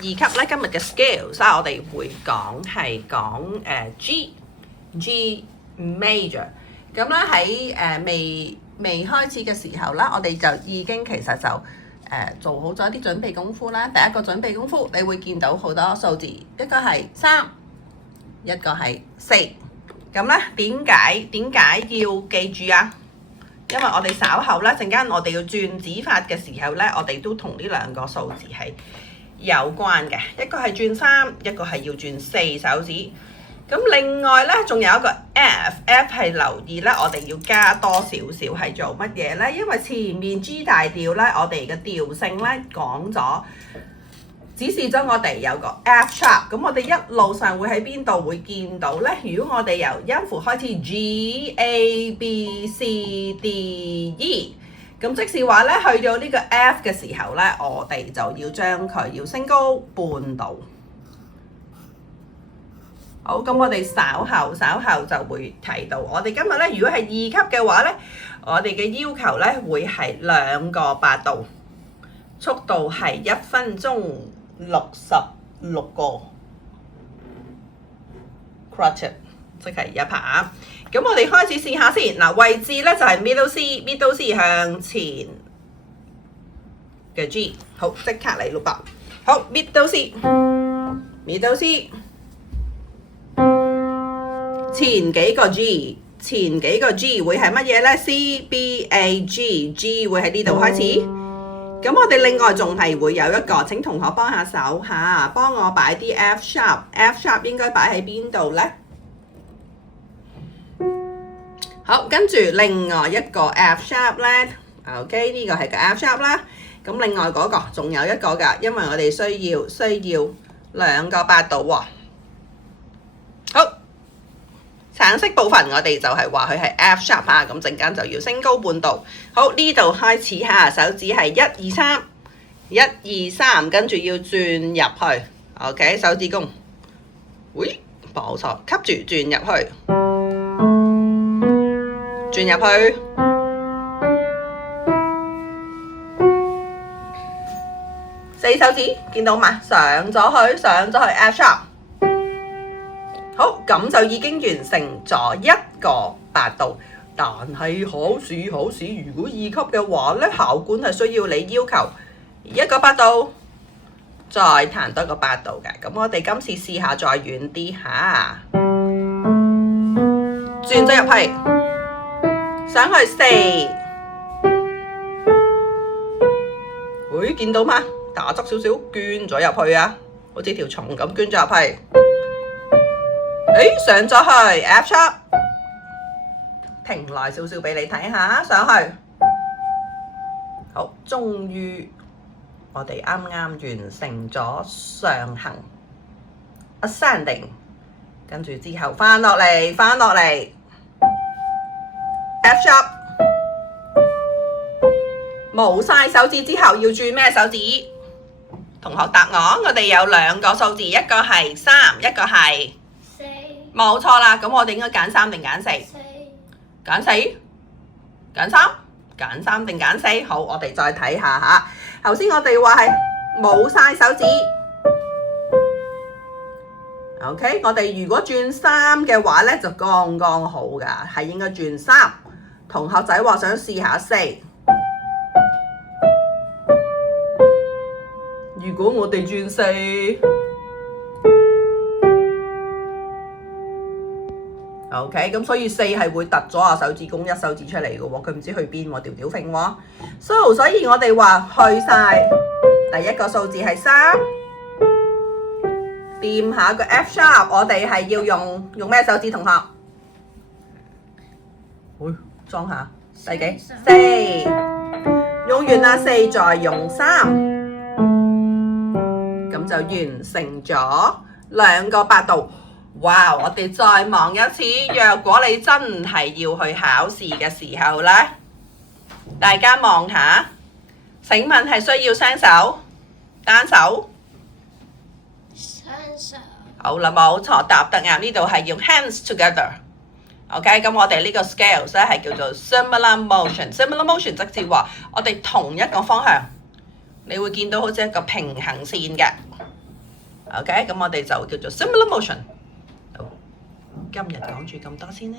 級咧，今日嘅 scales 我哋會係講G major。咁咧喺未開始嘅時候啦，我哋就已經其實就做好咗啲準備功夫啦。第一個準備功夫，你會見到好多數字，一個係3，一個係4。咁咧點解要記住啊？因為我哋稍後咧陣間我哋要轉指法嘅時候咧，我哋都同呢兩個數字係有關嘅。一個係轉3，一個係要轉4手指。咁另外咧，仲有一個 F 係留意咧，我哋要加多少少係做乜嘢咧？因為前面 G 大調咧，我哋嘅調性咧講咗，指示咗我哋有個 F sharp。咁我哋一路上會喺邊度會見到咧？如果我哋由音符開始 G A B C D E， 咁即是話咧，去到呢個 F 嘅時候咧，我哋就要將佢要升高半度。好，咁我哋稍後就會提到。我哋今日咧，如果係2級嘅話咧，我哋嘅要求咧會係2個8度，速度係1分鐘66個 crotchet， 即係1拍。咁我哋開始試下先。嗱，位置咧就係 middle C 向前嘅 G。好，即刻嚟錄吧。好 ，middle C。前幾個 G 會係乜嘢呢？ C B A G 會喺呢度開始。咁我哋另外仲係會有一個，請同學幫下手嚇，幫我擺啲 F sharp 應該擺喺邊度呢？好，跟住另外一個 F sharp 呢 OK 呢個係個 F sharp 啦。咁另外嗰個仲有一個㗎，因為我哋需要2個8度喎。好。橙色部分我哋就係話佢係 F sharp 啊，咁陣間就要升高半度。好，呢度開始嚇，手指係1 2 3，跟住要轉入去。OK， 手指公，喂，冇錯，吸住轉入去，轉入去。4手指見到嘛？上咗去 F sharp。好，咁就已經完成咗1個8度，但係考試，如果2級嘅話咧，考官係需要你要求1個8度，再彈多個8度嘅。咁我哋今次試下再遠啲嚇，轉咗入去，上去4，會見到嗎？打側少少，捐咗入去啊，好似條蟲咁捐咗入去。上咗去 F sharp， 停耐少少俾你睇下，上去。好，終於我哋啱啱完成咗上行 ascending， 跟住之後翻落嚟 F sharp， 冇晒手指之後要轉咩手指？同學答我哋有2個數字，一個係3，一個係冇錯啦。咁我哋應該揀3定揀4？揀4？揀3？揀3定揀4？好，我哋再睇下嚇。頭先我哋話係冇晒手指。OK， 我哋如果轉3嘅話咧，就剛剛好㗎，係應該轉3。同學仔話想試下4。如果我哋轉4。OK， 咁所以4係會突咗啊手指公1手指出嚟嘅喎，佢唔知去邊喎，吊揈喎。所以我哋話去晒第一個數字係3，掂下個 F sharp， 我哋係要用咩手指同學？裝下第幾？4，用完啦4，再用3，咁就完成咗2個8度。哇！我哋再望一次，若果你真係要去考試嘅時候呢，大家望下，請問係需要雙手、單手？雙手。好啦，冇錯，答得啱。呢度係用 hands together。OK， 咁我哋呢個 scales 咧係叫做 similar motion。similar motion 即係話我哋同一個方向，你會見到好似一個平行線嘅。OK，咁我哋就叫做 similar motion。好，今日講住咁多先啦。